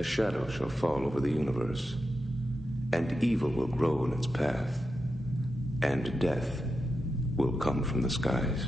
A shadow shall fall over the universe, and evil will grow in its path, and death will come from the skies.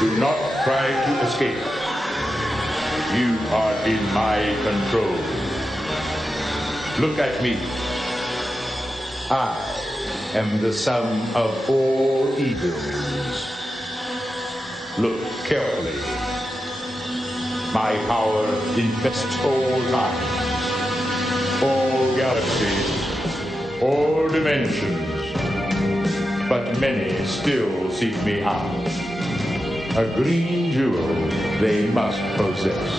Do not try to escape. You are in my control. Look at me. I am the sum of all evils. Look carefully. My power invests all time, all galaxies, all dimensions. But many still seek me out. A green jewel they must possess.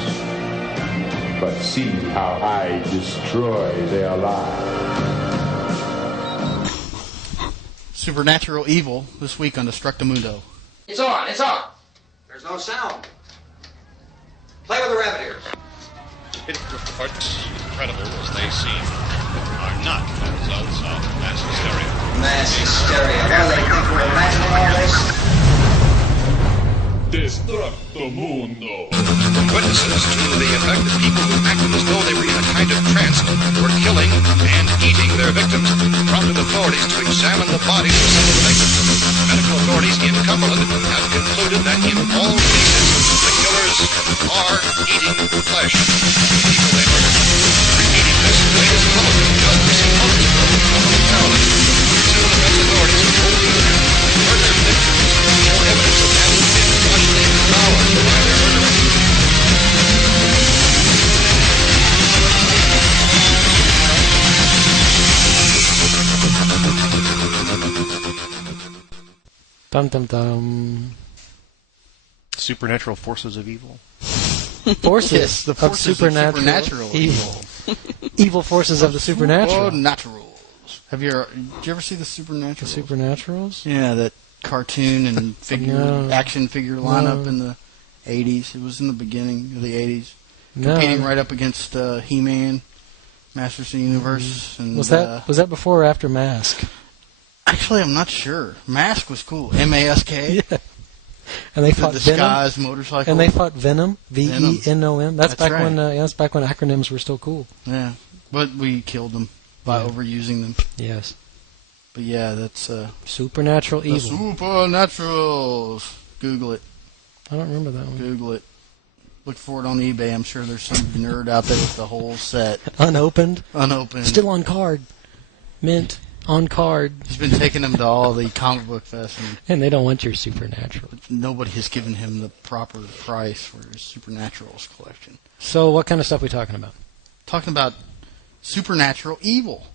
But see how I destroy their lives. Supernatural evil this week on Destructomundo. It's on, it's on. There's no sound. Play with the rabbit ears. Reports, incredible as they seem, are not the results of mass hysteria. Mass hysteria. What do they think we're imagining all this? Destructomundo. Witnesses to the effect that people who acted as though they were in a kind of trance were killing and eating their victims prompted authorities to examine the bodies of some of the victims. Medical authorities in Cumberland have concluded that in all cases the killers are eating flesh. People they murdered. Repeating this, the latest bulletin just received bulletins from Cumberland, Maryland. Soon the French authorities will hold you murder victims show evidence of having been partially devoured by their murderers. Dum dum dum. Supernatural forces of evil. Forces, Yes, the forces of supernatural evil. Evil forces of the supernatural. Naturals. Did you ever see the Supernaturals? The Supernaturals? Yeah, that cartoon and No. action figure lineup No. in the 80s. It was in the beginning of the 80s. No. Competing right up against He-Man, Masters of the Universe. And, Was that before or after Mask? Actually, I'm not sure. Mask was cool. M-A-S-K. Yeah. And they The fought Venom. disguised motorcycle. And they fought Venom. V-E-N-O-M. That's back right. when that's back when acronyms were still cool. Yeah, but we killed them by Yeah. overusing them. Yes. But yeah, that's Supernatural the evil. Supernaturals. Google it. I don't remember that one. Google it. Look for it on eBay. I'm sure there's some nerd out there with the whole set Unopened. unopened. Still on card. Mint. On card. He's been taking them to all the comic book fests, and And they don't want your Supernatural. nobody has given him the proper price for his Supernaturals collection. So what kind of stuff are we talking about? Talking about supernatural evil.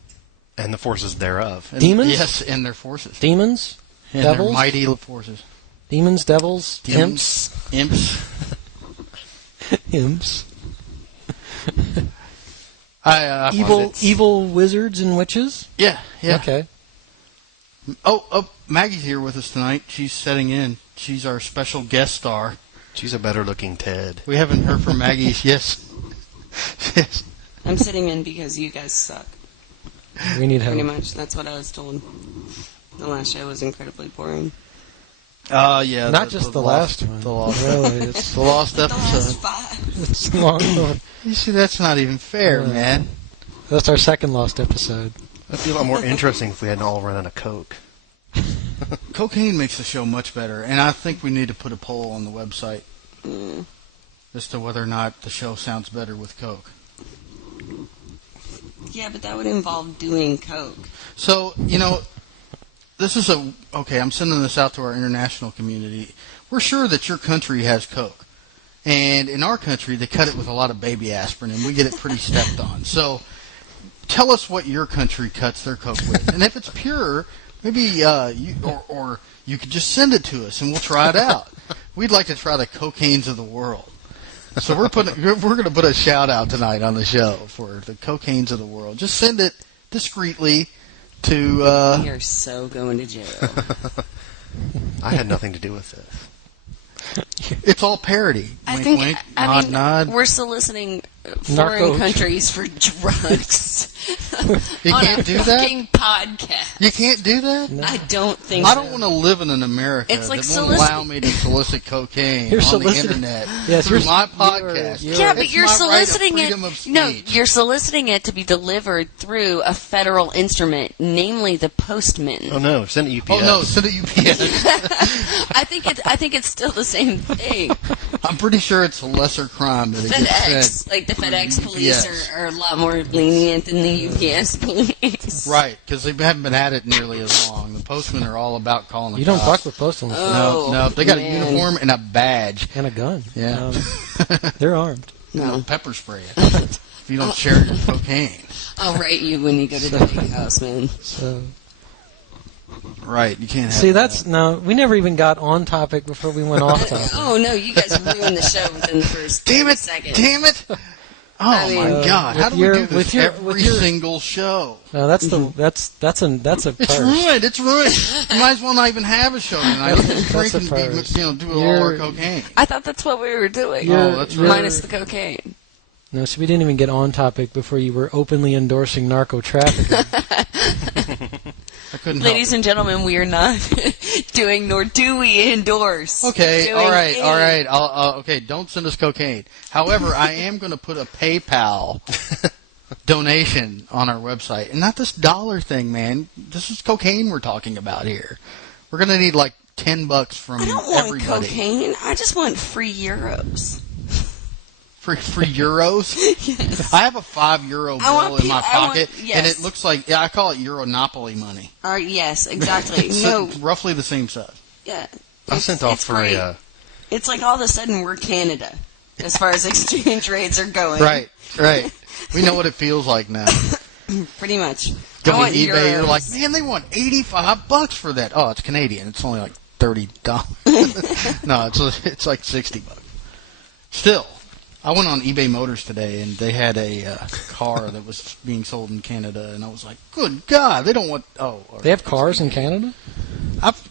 And the forces thereof. And, Demons? Yes, and their forces. Demons? And Devils? their mighty forces. Demons, devils, Demons. Imps. imps. I Evil wizards and witches? Yeah, yeah. Okay. Oh, Maggie's here with us tonight. She's setting in. She's our special guest star. She's a better looking Ted. We haven't heard from Maggie. Yes. Yes. I'm sitting in because you guys suck. We need help. Pretty much. That's what I was told. The last show was incredibly boring. Yeah. Not just the last one. The lost, Really, it's the lost The last episode. 5. it's a long one. You see, that's not even fair, Yeah. man. That's our second lost episode. That'd be a lot more interesting if we hadn't all run out of Coke. Cocaine makes the show much better, and I think we need to put a poll on the website as to whether or not the show sounds better with Coke. Yeah, but that would involve doing coke. So, this is okay, I'm sending this out to our international community. We're sure that your country has Coke. And in our country, they cut it with a lot of baby aspirin, and we get it pretty stepped on. So, tell us what your country cuts their Coke with, and if it's pure, maybe or you could just send it to us, and we'll try it out. We'd like to try the cocaines of the world. So we're going to put a shout out tonight on the show for the cocaines of the world. Just send it discreetly to. You're so going to jail. I had nothing to do with this. It's all parody. Wink, wink, nod, nod. We're soliciting foreign countries for drugs. You can't do that? Fucking podcast. You can't do that? No. I don't think I don't want to live in an America it's like that won't allow me to solicit cocaine on the internet through my podcast. But you're soliciting it. No, you're soliciting it to be delivered through a federal instrument, namely the postman. Oh no, send it UPS. Oh no, send it UPS. I think it's still the same thing. I'm pretty sure it's a lesser crime that it gets FedEx, sent. like the FedEx police are a lot more lenient than the UPS police. Right, because they haven't been at it nearly as long. The postmen are all about calling the You cops. don't fuck with postmen. No, they got a uniform and a badge. And a gun. Yeah. They're armed. No, pepper spray it if you don't share your cocaine. I'll write you when you go to the big house, man. So. Right, you can't have See, no, we never even got on topic before we went off topic. Oh, no, you guys ruined the show within the first 30 seconds. Damn it! Oh, my God. How do we do this every single show? No, that's a It's ruined. It's ruined. You might as well not even have a show tonight. Let's just drink and do all our cocaine. I thought that's what we were doing. That's right. Minus the cocaine. No, so we didn't even get on topic before you were openly endorsing narco-trafficking. I couldn't Ladies and gentlemen, we are not doing, nor do we endorse. Okay, all right. Okay, don't send us cocaine. However, I am going to put a PayPal donation on our website. And not this dollar thing, man. This is cocaine we're talking about here. We're going to need like $10 from everybody. I don't want cocaine. I just want free euros. Free euros? Yes. I have a €5 bill in my pocket, and it looks like, I call it Euronopoly money. Yes, exactly. It's roughly the same size. Yeah. I sent off for a... It's like all of a sudden we're Canada, as far as exchange rates are going. Right. We know what it feels like now. Pretty much. Go on eBay, you're like, man, they want $85 for that. Oh, it's Canadian. It's only like $30. No, it's like $60. Still. I went on eBay Motors today, and they had a car that was being sold in Canada, and I was like, good God, they don't want... They have cars in Canada?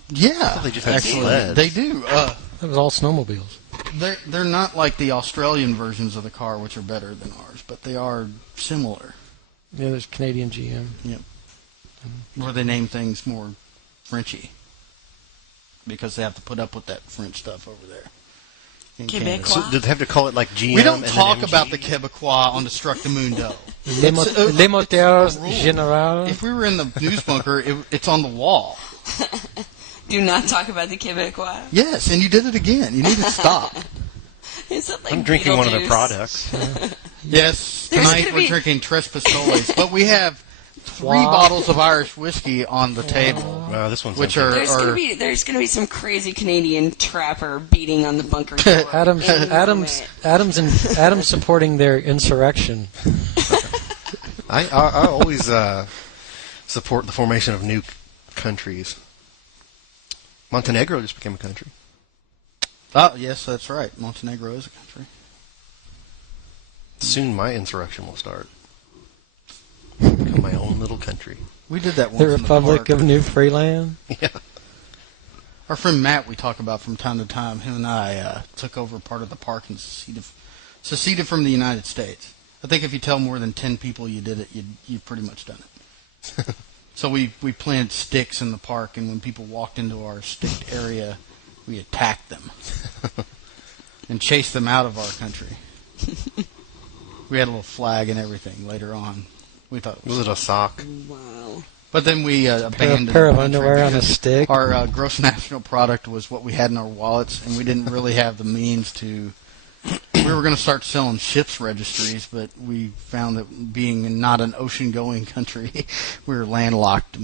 Yeah. I thought they just had sleds. They do. That was all snowmobiles. They're not like the Australian versions of the car, which are better than ours, but they are similar. Yeah, there's Canadian GM. Yep. Where they name things more Frenchy, because they have to put up with that French stuff over there. Quebecois. So did they have to call it like GM? We don't talk about the Quebecois on Destructomundo. Les moteurs généraux. If we were in the news bunker, it's on the wall. Do not talk about the Quebecois. Yes, and you did it again. You need to stop. Is it like I'm drinking one of their products. Yes, tonight we're drinking Tres Pistoles, but we have 3 bottles of Irish whiskey on the table. This one's which empty. There's gonna be some crazy Canadian trapper beating on the bunker door. Adam's supporting their insurrection. I always support the formation of new countries. Montenegro just became a country. Oh, yes, that's right. Montenegro is a country. Soon my insurrection will start. Become my own little country. We did that once. The Republic of New Freeland? Yeah. Our friend Matt, we talk about from time to time, him and I took over part of the park and seceded from the United States. I think if you tell more than 10 people you did it, you've pretty much done it. So we planted sticks in the park, and when people walked into our sticked area, we attacked them and chased them out of our country. We had a little flag and everything later on. We thought was it a sock? Wow. But then we abandoned a pair of underwear on a stick. Our gross national product was what we had in our wallets, and we didn't really have the means to. We were going to start selling ships registries, but we found that being not an ocean-going country, we were landlocked.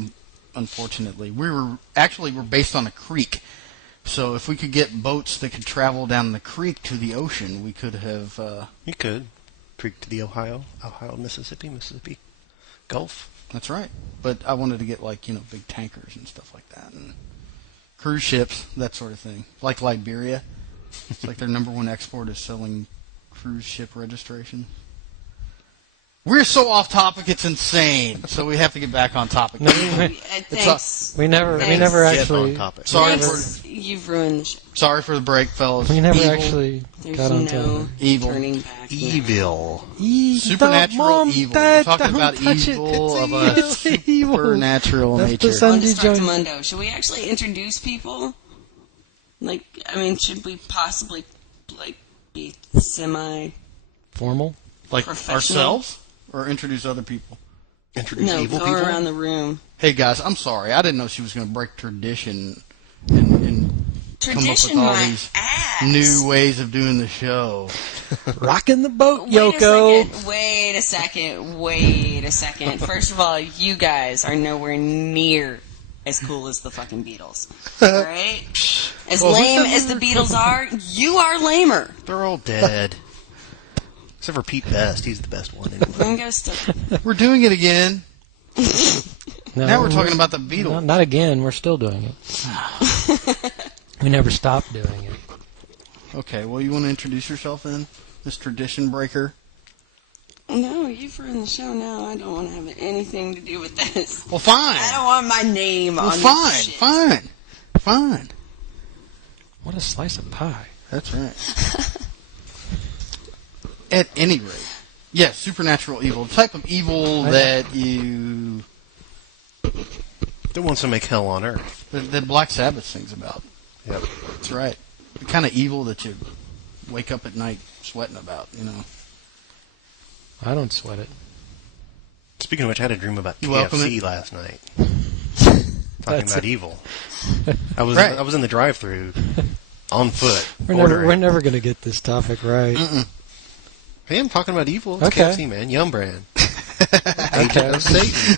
Unfortunately, we're based on a creek. So if we could get boats that could travel down the creek to the ocean, we could have. You could creek to the Ohio, Mississippi. Gulf. That's right. But I wanted to get, like, big tankers and stuff like that. And cruise ships, that sort of thing. Like Liberia. It's like their number one export is selling cruise ship registration. We're so off topic, it's insane. So we have to get back on topic. Thanks. We never actually. On topic. Sorry You've ruined the show. Sorry for the break, fellas. We never Evil. actually got on topic. Evil. Turning back. Evil. Supernatural evil. We're talking about evil of a supernatural nature. On Destructomundo, should we actually introduce people? Should we possibly, be formal? Like ourselves? Or introduce other people? Introduce evil go people? around the room. Hey, guys, I'm sorry. I didn't know she was going to break tradition and come up with all these new ways of doing the show. Rocking the boat, Yoko. Wait a second. First of all, you guys are nowhere near as cool as the fucking Beatles. Alright? As lame as the Beatles are, you are lamer. They're all dead. Except for Pete Best. He's the best one. Anyway. We're doing it again. No, now we're talking about the Beatles. Not again. We're still doing it. We never stopped doing it. Okay, well, you want to introduce yourself then? This tradition breaker? No, you've ruined the show now. I don't want to have anything to do with this. Well, fine. I don't want my name on this shit. Fine. What a slice of pie. That's right. At any rate, yes, supernatural evil. The type of evil that you... That wants to make hell on earth. That Black Sabbath sings about. Yep. That's right. The kind of evil that you wake up at night sweating about, I don't sweat it. Speaking of which, I had a dream about KFC last night. Talking about evil. I was in the drive-thru on foot. We're never going to get this topic right. Hey, I'm talking about evil. It's KFC, man. Yum brand. Okay. Agent of Satan.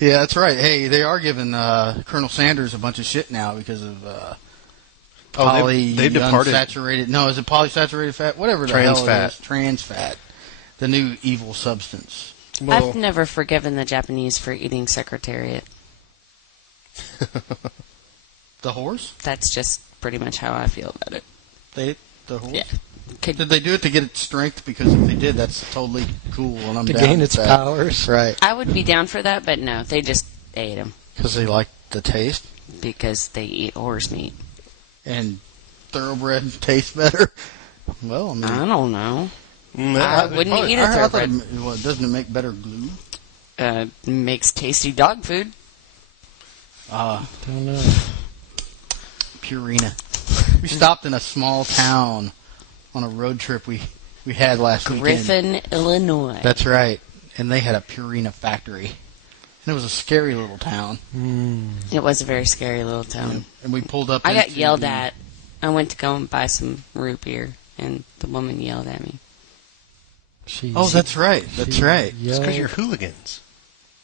Yeah, that's right. Hey, they are giving Colonel Sanders a bunch of shit now because of they've departed. Unsaturated. No, is it polysaturated fat? Whatever the hell it is. Trans fat. The new evil substance. Well, I've never forgiven the Japanese for eating Secretariat. The horse? That's just pretty much how I feel about it. The horse? Yeah. Did they do it to get its strength? Because if they did, that's totally cool. And I'm to down gain with its that. powers. Right. I would be down for that, but no, they just ate them. Because they like the taste? Because they eat horse meat. And thoroughbred tastes better? Well, I don't know. I wouldn't eat a thoroughbred. Doesn't it make better glue? Makes tasty dog food. Don't know. Purina. We stopped in a small town on a road trip we had last weekend. Griffin, Illinois. That's right. And they had a Purina factory. And it was a scary little town. It was a very scary little town. And we pulled up. I got yelled at. I went to go and buy some root beer, and the woman yelled at me. That's right. That's right. It's because you're hooligans.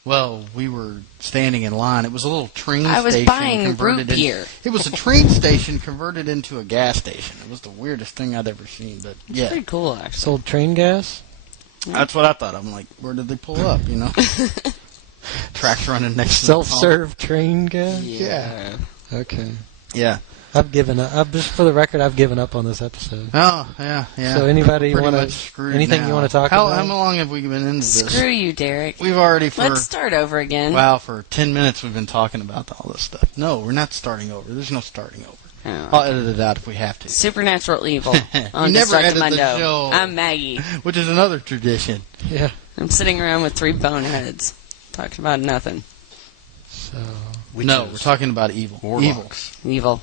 Well, we were standing in line. It was a little train station. I was buying root beer. It was a train station converted into a gas station. It was the weirdest thing I'd ever seen. But yeah, pretty cool actually. Sold train gas. That's what I thought. I'm like, where did they pull up? Tracks running next to self-serve train gas. Yeah. Okay. Yeah. I've given up. Just for the record, I've given up on this episode. Oh, yeah. So anybody want anything you want to talk about? How long have we been into this? Screw you, Derek. We've already Let's start over again. Wow, for 10 minutes we've been talking about all this stuff. No, we're not starting over. There's no starting over. Oh. I'll edit it out if we have to. Supernatural evil on never edit the Destructomundo. show. I'm Maggie. Which is another tradition. Yeah. I'm sitting around with 3 boneheads talking about nothing. So no, we're talking about evil. Warlocks. Evil.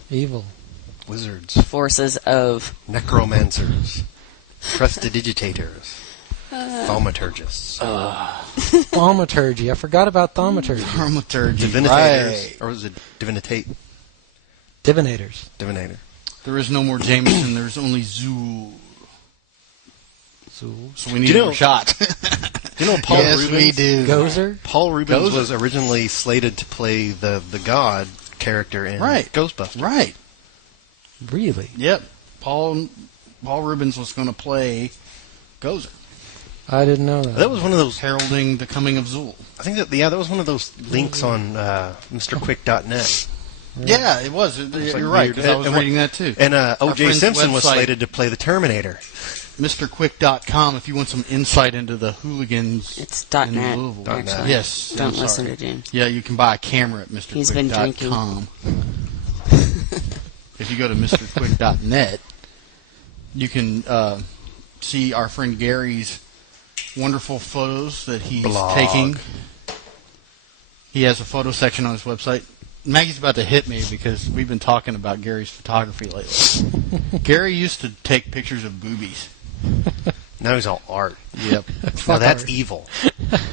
Wizards. Forces of... Necromancers. Prestidigitators. Thaumaturgists. Thaumaturgy. I forgot about thaumaturgy. Thaumaturgy. Divinators. Right. Or was it divinitate? Divinators. Divinator. There is no more Jameson. There's only Zool. Zool. So we need a shot. Do you know Paul Rubens? Yes, we do. Gozer? Paul Rubens was originally slated to play the god character in Ghostbusters. Right. Really? Yep. Paul Rubens was going to play Gozer. I didn't know that. That was one of those heralding the coming of Zool. I think that was one of those links on MrQuick.net. Yeah, it was. You're right, because I was reading that too. And O.J. Simpson was slated to play the Terminator. MrQuick.com if you want some insight into the hooligans in .net, Louisville. actually. Yes. Don't listen to James. Yeah, you can buy a camera at MrQuick.com. He's been drinking. If you go to MrQuick.net, you can see our friend Gary's wonderful photos that he's taking. He has a photo section on his website. Maggie's about to hit me because we've been talking about Gary's photography lately. Gary used to take pictures of boobies. Now he's all art. Yep. Now that's evil.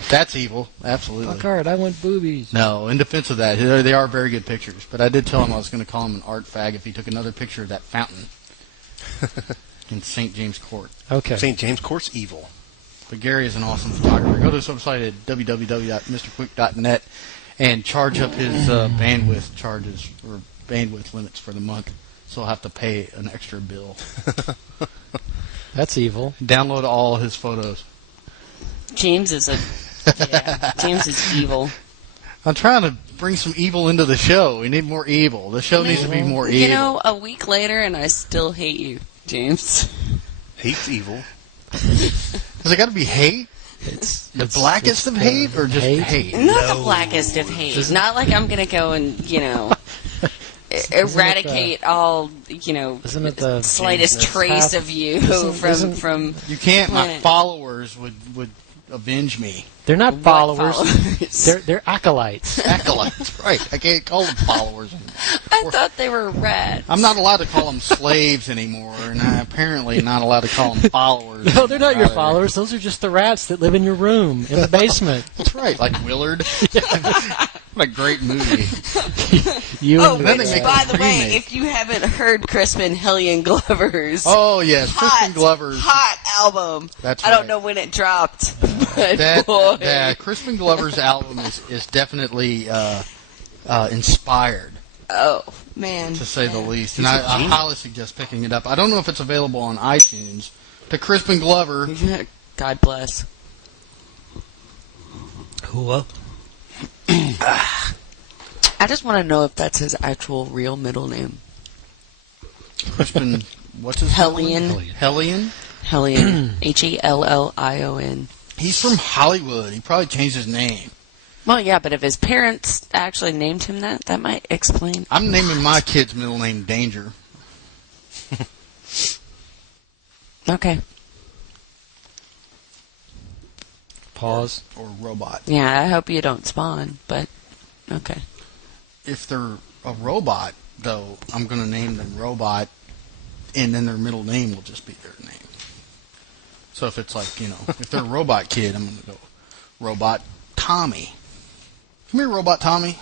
That's evil, absolutely. Fuck art, I want boobies. No, in defense of that, they are very good pictures. But I did tell him I was going to call him an art fag if he took another picture of that fountain in St. James Court. Okay. St. James Court's evil. But Gary is an awesome photographer. Go to his website at www.mrquick.net and charge up his bandwidth charges or bandwidth limits for the month. So he'll have to pay an extra bill. That's evil. Download all his photos. James is James is evil. I'm trying to bring some evil into the show. We need more evil. The show needs to be more evil. You know, a week later and I still hate you, James. Hate's evil. Has it got to be hate? It's the blackest of hate or just hate? Not the blackest of hate. Not like I'm going to go and, eradicate all, the slightest trace of you from you can't. planet. My followers would avenge me. They're not followers. They're acolytes. Acolytes, right. I can't call them followers anymore. I thought they were rats. I'm not allowed to call them slaves anymore, and I'm apparently not allowed to call them followers. No, they're not your followers. Those are just the rats that live in your room, in the basement. That's right, like Willard. What a great movie. By the way, if you haven't heard Crispin Hellion Glover's Crispin Glover's hot album. That's I don't know when it dropped. But Crispin Glover's album is definitely inspired. Oh, man. To say the least. And I highly suggest picking it up. I don't know if it's available on iTunes. To Crispin Glover. God bless. Cool. I just want to know if that's his actual real middle name. Crispin, what's his Hellion. Hellion? Hellion. Hellion. He's from Hollywood. He probably changed his name. Well, yeah, but if his parents actually named him that might explain. I'm naming my kid's middle name Danger. Okay. Pause. Or Robot. Yeah, I hope you don't spawn, but okay. If they're a robot, though, I'm going to name them Robot, and then their middle name will just be their name. So if it's like, if they're a robot kid, I'm going to go Robot Tommy. Come here, Robot Tommy.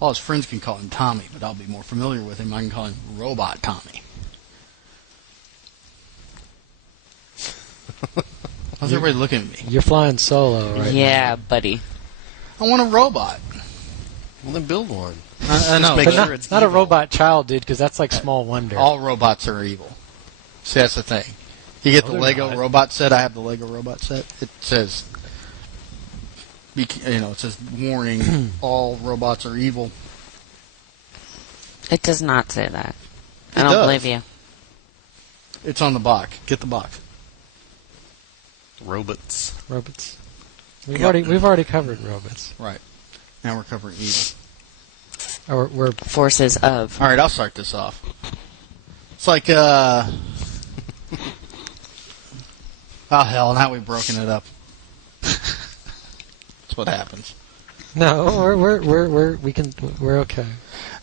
All his friends can call him Tommy, but I'll be more familiar with him. I can call him Robot Tommy. How's everybody looking at me? You're flying solo right now. Yeah, buddy. I want a robot. Well, then build one. I know. But not a robot child, dude, because that's like Small Wonder. All robots are evil. See, that's the thing. You get the Lego robot set. I have the Lego robot set. It says, it says, warning, all robots are evil. It does not say that. I don't believe you. It's on the box. Get the box. Robots. We've already covered robots. Right. Now we're covering evil. Or we're forces of. All right, I'll start this off. It's like oh hell! Now we've broken it up. That's what happens. No, we're okay.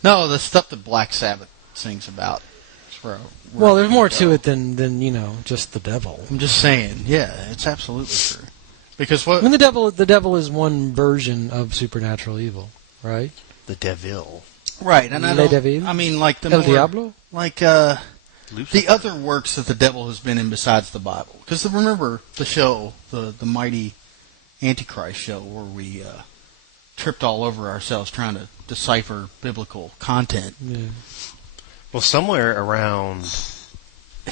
No, the stuff that Black Sabbath sings about. Well, there's more to it than just the devil. I'm just saying, yeah, it's absolutely true. Because what? I mean, the devil is one version of supernatural evil, right? The devil. Right, and devil? I mean, like the El more, Diablo? like the other works that the devil has been in besides the Bible. Because remember the show, the mighty Antichrist show, where we tripped all over ourselves trying to decipher biblical content. Yeah. Well, somewhere around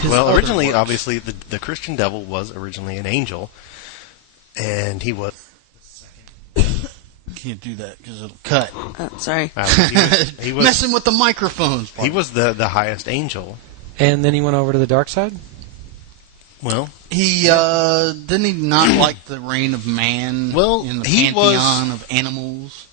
Well, originally, obviously, the Christian devil was originally an angel, and he was... Can't do that because it'll cut. Oh, sorry. He was messing with the microphones. He was the highest angel. And then he went over to the dark side? Well... He, didn't he not like the reign of man in the pantheon of animals?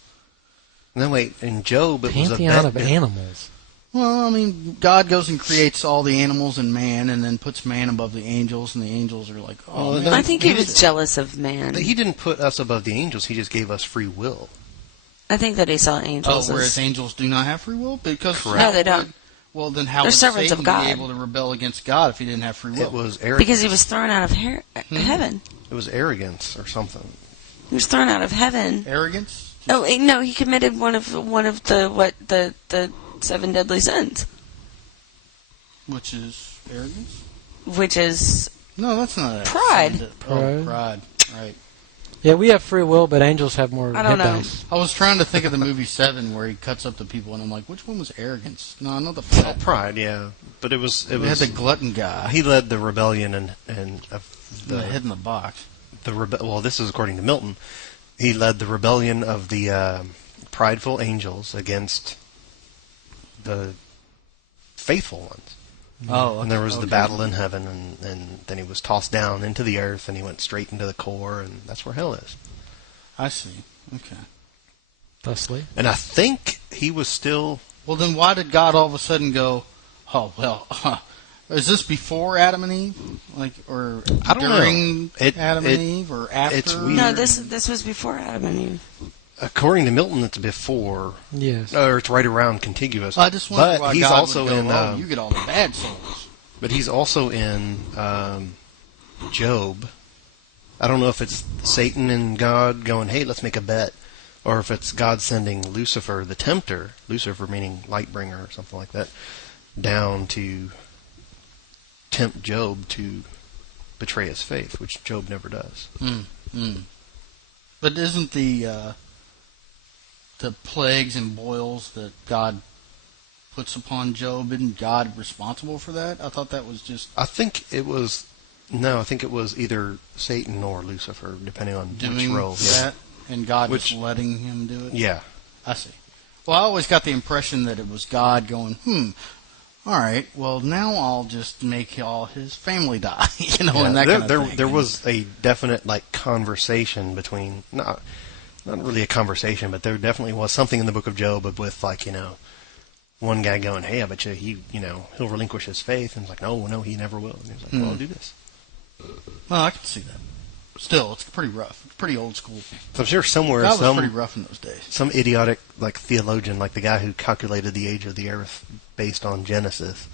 No, wait, in Job it was a... Pantheon of animals? Well, I mean, God goes and creates all the animals and man, and then puts man above the angels, and the angels are like, oh, man. I think he was jealous of man. He didn't put us above the angels, he just gave us free will. I think that he saw angels whereas angels do not have free will? Because no, they don't. Well, then how They're would servants Satan of God. be able to rebel against God if he didn't have free will? It was arrogance. Because he was thrown out of heaven. It was arrogance or something. He was thrown out of heaven. Arrogance? Oh no, he committed one of the 7 deadly sins. Which is arrogance? Which is no, that's not pride. Pride. Right. Yeah, we have free will, but angels have more I don't hit know. dice. I was trying to think of the movie 7 where he cuts up the people, and I'm like, which one was arrogance? No, I know the pride, yeah. But it was... It had the glutton guy. He led the rebellion and the head in the box. Well, this is according to Milton. He led the rebellion of the prideful angels against the faithful ones. Oh, okay. And there was the battle in heaven, and then he was tossed down into the earth, and he went straight into the core, and that's where hell is. I see. Okay. Thusly. And I think he was still... Well, then why did God all of a sudden go, oh, well, is this before Adam and Eve? Or I don't during know. Adam and Eve, or after? It's weird. No, this was before Adam and Eve. According to Milton, it's before. Yes. Or it's right around contiguous. I just wonder why he's God also would go, in. you get all the bad souls. But he's also in Job. I don't know if it's Satan and God going, hey, let's make a bet. Or if it's God sending Lucifer, the tempter, Lucifer meaning light bringer or something like that, down to tempt Job to betray his faith, which Job never does. But isn't the plagues and boils that God puts upon Job, isn't God responsible for that? I thought that was just... I think it was either Satan or Lucifer, depending on which role. That, and God just letting him do it? Yeah. I see. Well, I always got the impression that it was God going, all right, well, now I'll just make all his family die, and that kind of thing. There was a definite, conversation between... Not really a conversation, but there definitely was something in the book of Job with, one guy going, hey, I bet you he'll relinquish his faith. And he's like, no, he never will. And he's like, well, I'll do this. Well, I can see that. Still, it's pretty rough. It's pretty old school. So I'm sure somewhere... That was pretty rough in those days. Some idiotic, theologian, like the guy who calculated the age of the earth based on Genesis,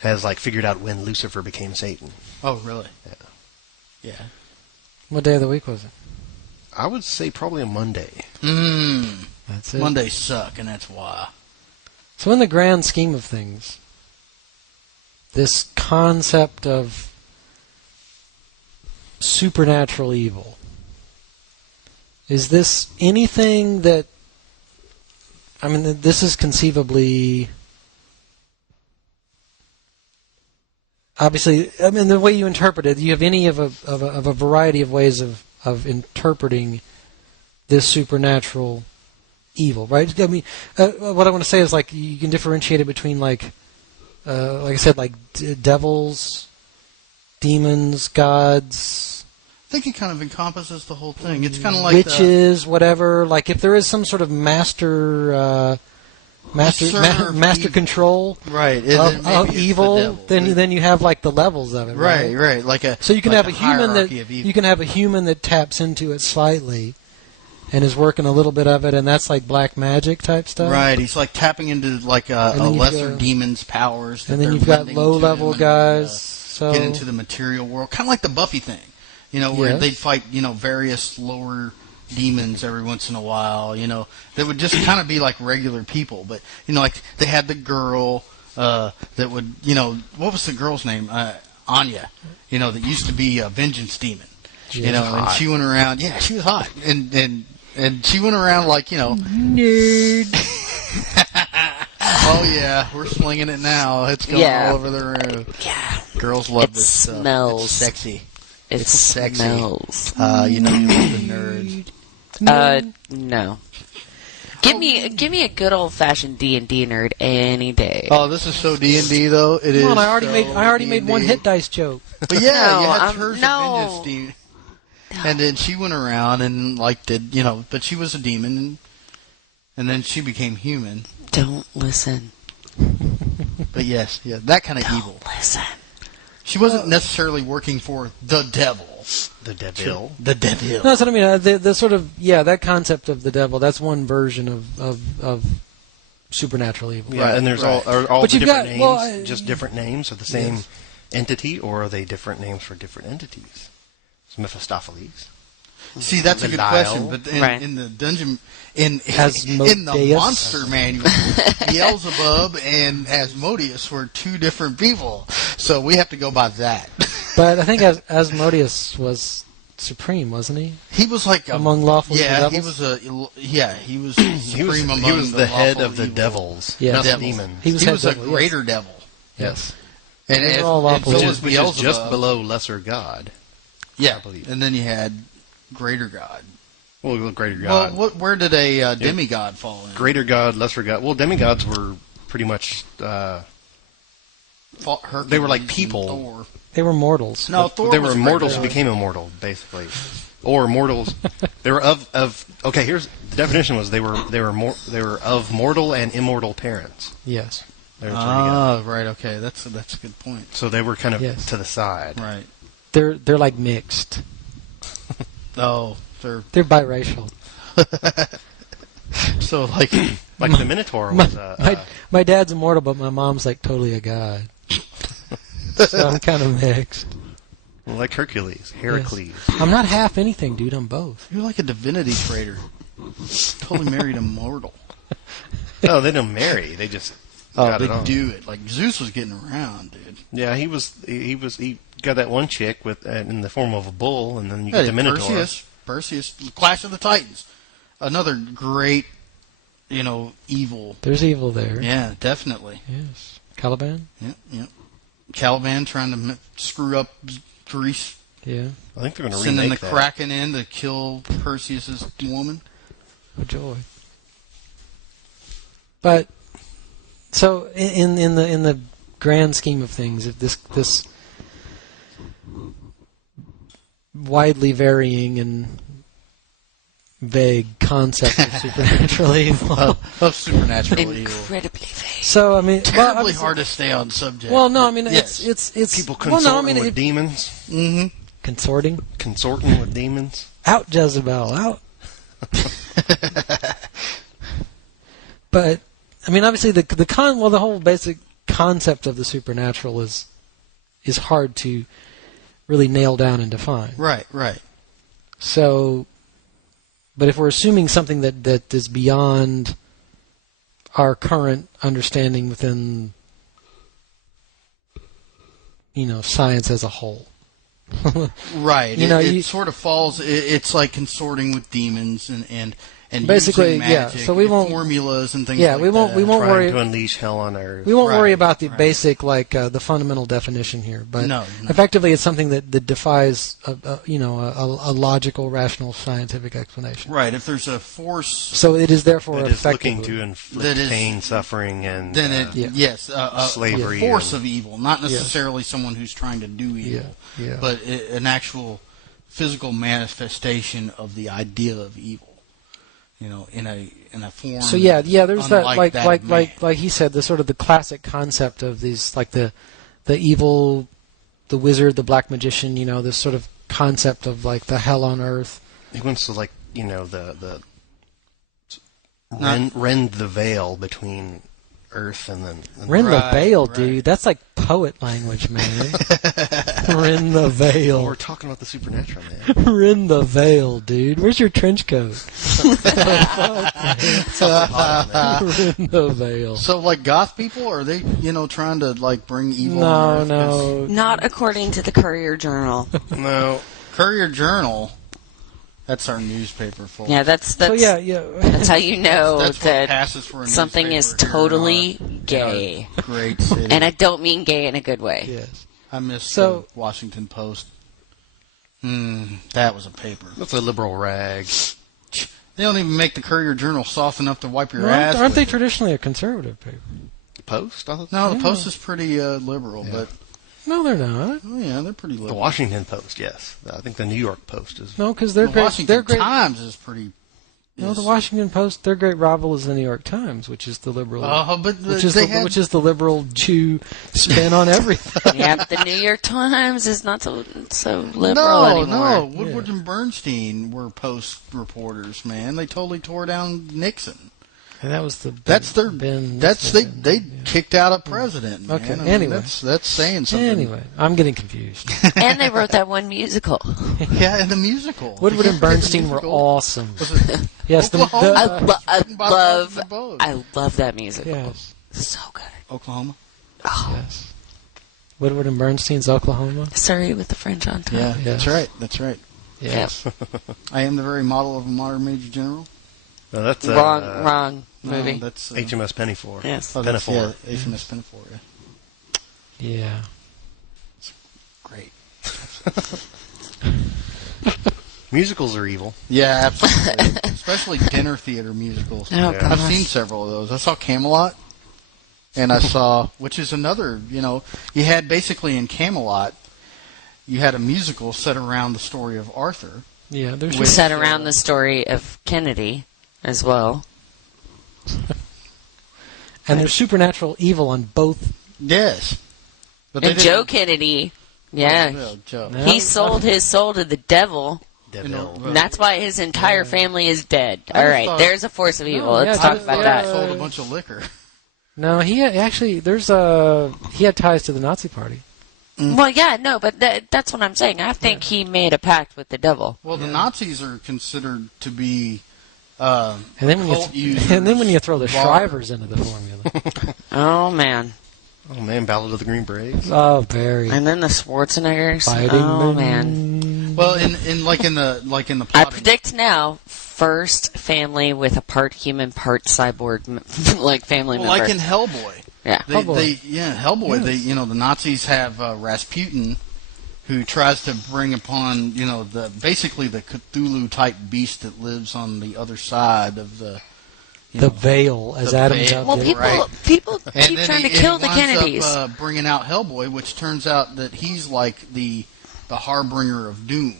has, figured out when Lucifer became Satan. Oh, really? Yeah. What day of the week was it? I would say probably a Monday. That's it. Mondays suck, and that's why. So in the grand scheme of things, this concept of supernatural evil, is this anything that... I mean, this is conceivably... Obviously, I mean, the way you interpret it, you have any of a variety of ways of interpreting this supernatural evil, right? I mean, what I want to say is you can differentiate it between like I said, devils, demons, gods. I think it kind of encompasses the whole thing. It's kind of like witches, whatever. If there is some sort of master control of evil, then you have the levels of it, right? Right. So you can have a human that taps into it slightly, and is working a little bit of it, and that's black magic type stuff. Right. He's tapping into a lesser demon's powers. And then you've got low level guys. Get into the material world, kind of like the Buffy thing, where they'd fight various lower demons every once in a while, that would just kind of be like regular people. But, they had the girl that would, what was the girl's name? Anya, that used to be a vengeance demon. And she went around, she was hot. And she went around nerd. Oh yeah, we're slinging it now. It's going all over the room. Yeah. Girls love It this stuff. smells. It's sexy. It It's sexy. smells. You know you love the nerds. No. Give me a good old fashioned D&D nerd any day. Oh, this is so D&D though. It is. Come on, I already so made one D&D. hit dice joke. But yeah, No, you had I'm- hers no. of vengeance, Steve. And then she went around and like did but she was a demon, and then she became human. Don't listen. But yes, yeah, that kind of evil. Listen. She wasn't necessarily working for the devil. The devil. The devil. No, that's what I mean. The sort of that concept of the devil. That's one version of supernatural evil. Yeah, and there's all But the you've different got- names, just different names of the same entity, or are they different names for different entities? It's Mephistopheles. See, that's a good Belial. question. But Right. in the dungeon, in the Asmodeus. monster manual, Beelzebub and Asmodeus were two different people. So we have to go by that. But I think Asmodeus was supreme, wasn't he? He was like Among lawful yeah, devils? he was supreme among He was the head lawful of the evil devils, Yeah. not the devils. demons. He was He head was a devil, yes. greater devil. Yes. And, They were all lawful so evil. was which is just Beelzebub. below lesser god. Yeah, I believe. and then you had greater god. Well, greater god. Well, where did a demigod fall in? Greater god, lesser god. Well, demigods were pretty much. Hercules they were like and people. Thor. They were mortals. No, Thor They was were a mortals who greater became immortal, basically, or mortals. They were of. Okay, here's the definition: was they were of mortal and immortal parents. Yes. They were together. Right. Okay, that's a good point. So they were kind of Yes. to the side. Right. They're like mixed. Oh, they're They're biracial. so like Like the Minotaur was. My dad's immortal, but my mom's like totally a god. So I'm kind of mixed. like Hercules, Heracles. I'm not half anything, dude. I'm both. you're like a divinity trader. Totally married a mortal. No, they don't marry. They just got They it on. do it. Like Zeus was getting around, dude. Yeah, he got that one chick with in the form of a bull, and then you get Hey, the Minotaur. Perseus, Clash of the Titans, another great, evil. There's evil there. Yeah, definitely. Yes. Caliban? Yep. Caliban trying to screw up Greece, Yeah. I think they're going to sending the remake that. Kraken in to kill Perseus's woman. Oh, joy. But so in the grand scheme of things, if this widely varying and vague concept of supernatural evil. Of supernatural evil. Incredibly vague. So I mean, Terribly hard to stay on subject. Well, no, I mean Yes. it's People well, consorting no, I mean with demons. Mm-hmm. consorting. Consorting with demons. Out, Jezebel, out. But I mean, obviously the whole basic concept of the supernatural is hard to really nail down and define. Right. So, but if we're assuming something that is beyond our current understanding within, science as a whole. Right. You It sort of falls. It's like consorting with demons and basically, using yeah. magic So we and won't formulas and things. Yeah, like we won't. that. We won't Trying worry. to unleash hell on earth. We won't worry Right, about the right. basic, the fundamental definition here. But No. effectively, it's something that defies, a logical, rational, scientific explanation. Right. If there's a force, So it is therefore That is looking effectively. to inflict That is- pain, suffering, and then it Yeah. yes, a slavery force and- of evil, not necessarily someone who's trying to do evil, Yeah. but an actual physical manifestation of the idea of evil. In a form. So yeah, there's that unlike like of man. like he said, the sort of the classic concept of these like the evil, the wizard, the black magician. This sort of concept of like the hell on earth. he wants to the rend the veil between earth and then Rend the Right, veil, right. dude. That's like poet language, man. Rend the veil. We're talking about the supernatural, man. Rend the veil, dude. Where's your trench coat? Rend the veil. So like goth people, are they trying to like bring evil? No, on Earth? no. Not according to the Courier Journal. No, Courier Journal That's our newspaper, folks. Yeah, that's So yeah. that's how you know That's what that passes for a something is newspaper here totally in our gay. great city. And I don't mean gay in a good way. Yes. I miss So- the Washington Post. That was a paper. That's a liberal rag. They don't even make the Courier Journal soft enough to wipe your Well, ass aren't with they it. traditionally a conservative paper? Post? I thought No, the Yeah. Post is pretty liberal, but No, they're not. oh, yeah, they're pretty the liberal. Washington Post, yes. I think the New York Post is. No, because they're The great. Washington They're great. Times is pretty. No, the Washington Post. Their great rival is the New York Times, which is the liberal. But which is they which is the liberal Jew spin on everything. Yeah, but the New York Times is not so liberal No, anymore. Woodward and Bernstein were Post reporters, man. They totally tore down Nixon. And that was the That's their. Ben. That's they kicked out a president. Man. Okay, I mean, anyway. that's saying something. Anyway, I'm getting confused. And they wrote that one musical. Yeah, and the musical. Woodward You and can't forget the Bernstein were musical. awesome. Was it Yes, Oklahoma? I love that musical. Yes. So good. Oklahoma. Yes. Woodward and Bernstein's Oklahoma. Surrey with the French on top. Yeah, Yes. that's right. That's right. Yes. I am the very model of a modern major general. No, that's Wrong movie. No, that's HMS Pennyfor. Yes. Oh, that's, Pinafore. yeah, HMS Pinafore. Yeah. Yeah. Great. Musicals are evil. Yeah, absolutely. Especially dinner theater musicals. Oh, Yeah. gosh. I've seen several of those. I saw Camelot, and I saw, which is another, you had basically in Camelot, you had a musical set around the story of Arthur. Yeah. There's We set around the story of Kennedy as well. and there's supernatural evil on both. Yes. But they And didn't- Joe Kennedy, yeah, Oh, Joe. No. he sold his soul to the devil. Devil. And that's why his entire family is dead. I All just right, thought- there's a force of evil. No, Let's yeah, talk just- about He that. sold a bunch of liquor. No, he actually there's he had ties to the Nazi Party. Well, yeah, no, but that's what I'm saying. I think he made a pact with the devil. Well, the Nazis are considered to be And then when cult you users, and then when you throw the bar- Shrivers into the formula. Oh man, Oh man, Ballad of the Green Berets. Oh, Barry. and then the Schwarzeneggers. Fighting Oh men. Well, in the I plotting. predict now, first family with a part human, part cyborg, like family member. like in Hellboy. Yeah. Hellboy. Hellboy. Yes. The Nazis have Rasputin, who tries to bring upon basically the Cthulhu type beast that lives on the other side of the The veil, as the Adam veil. dubbed Well, it. people And keep then trying to he kill the winds Kennedys. Up, bringing out Hellboy, which turns out that he's like the harbinger of doom.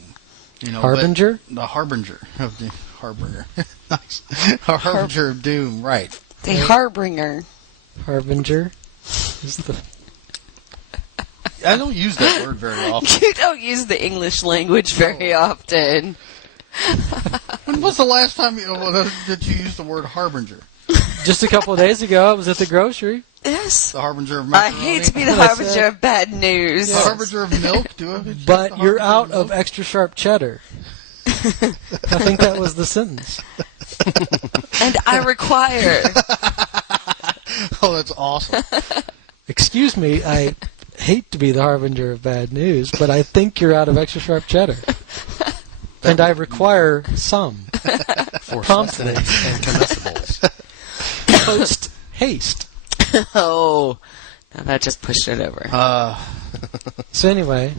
Harbinger? The harbinger of the harbinger. Nice. A harbinger of doom, right? The Harbinger. Harbinger. Is the I don't use that word very often. You don't use the English language very often. When was the last time that you used the word harbinger? Just a couple of days ago, I was at the grocery. Yes. The harbinger of I macaroni? hate to be the I harbinger said- of bad news. The harbinger of milk? But you're out of extra sharp cheddar. I think that was the sentence. And I require. Oh, that's awesome. Excuse me, I hate to be the harbinger of bad news, but I think you're out of extra sharp cheddar. And I require some. For Promptly. sustenance and comestibles. Post haste. Oh. Now that just pushed it over. So anyway,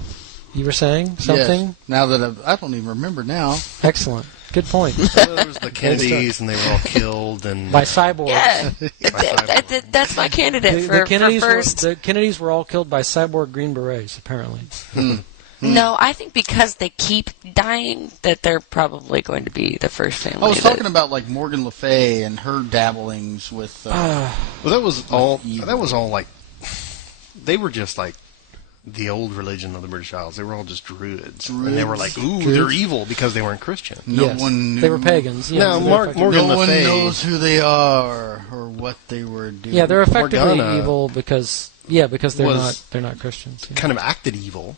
you were saying something? Yes. Now that I don't even remember now. Excellent. Good point. Well, there was the Kennedys, and they were all killed, and By cyborgs. Yeah. by cyborgs. That's my candidate The for Kennedys first. the Kennedys were all killed by cyborg Green Berets, apparently. No, I think because they keep dying, that they're probably going to be the first family. I was talking about like Morgan Le Fay and her dabblings with. Well, that was all. evil. That was all like. They were just like the old religion of the British Isles. They were all just druids, and they were like, "Ooh, they're evil" because they weren't Christian. No Yes. one knew. They were pagans. Yeah, No, so they're Mark effectively- Morgan No Le one Fay. knows who they are or what they were doing. Yeah, they're effectively Morgana evil because they're not Christians. Yeah. Kind of acted evil.